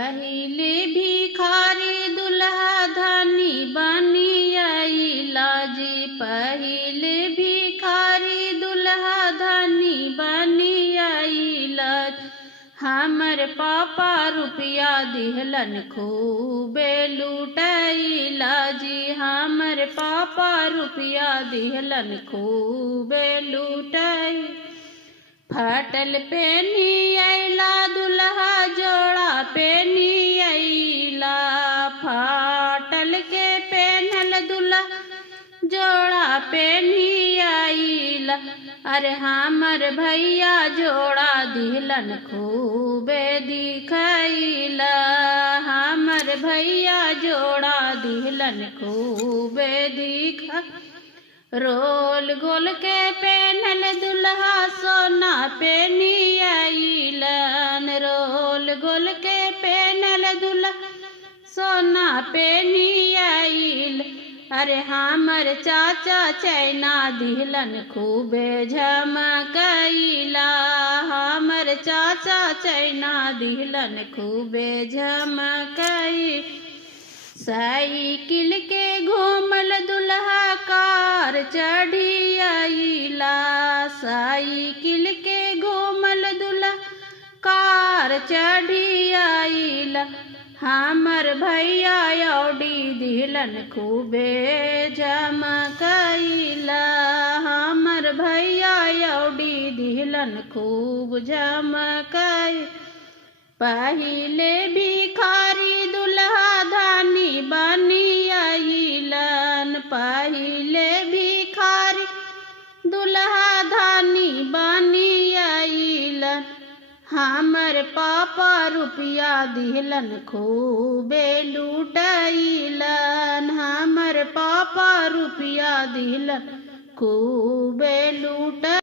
पहिले भिखारी दुल्हा धनी बनी आइला जी। पहिले भिखारी दुल्हा धनी बनी आइला। हमर पापा रुपया दिहलन खूबे लुटाइला जी। हमर पापा रुपया दिहलन खूबे लुटाई। फाटल पेनी आइला दुल्हा जोड़ा पेनी आइला। फाटल के पेनल दुल्हा जोड़ा पेनी आइला। अरे हमर भैया जोड़ा दिहलन खूबे दिखाइला। हमर भैया जोड़ा दिहलन खूबे दिखा। रोल गोल के पेनल दुल्हा सोना पेनी आइलन। रोल गोल के पेनल दुल्हा सोना पेनी आइल। अरे हमर चाचा चैना दिहलन खूबे झमकइला। हमर चाचा चैना दिहलन खूबे झमकई। साइकिल के घूमल दुल्हा कार चढ़ी आइला। साइकिल के घूमल दुल्हा कार चढ़ी आइला। हमर भैया औडी दिहलन खूबे झमकइला। हमर भैया औडी दिहलन खूब झमकई। पहिले भिखारी दुल्हा धनी बनी आइलन। पहिले भिखारी दुल्हा धनी बनी आइलन। हमर पापा रुपया दिहलन खूबे लुटाइलन। हमर पापा रुपया दिहलन खूबे लुटा।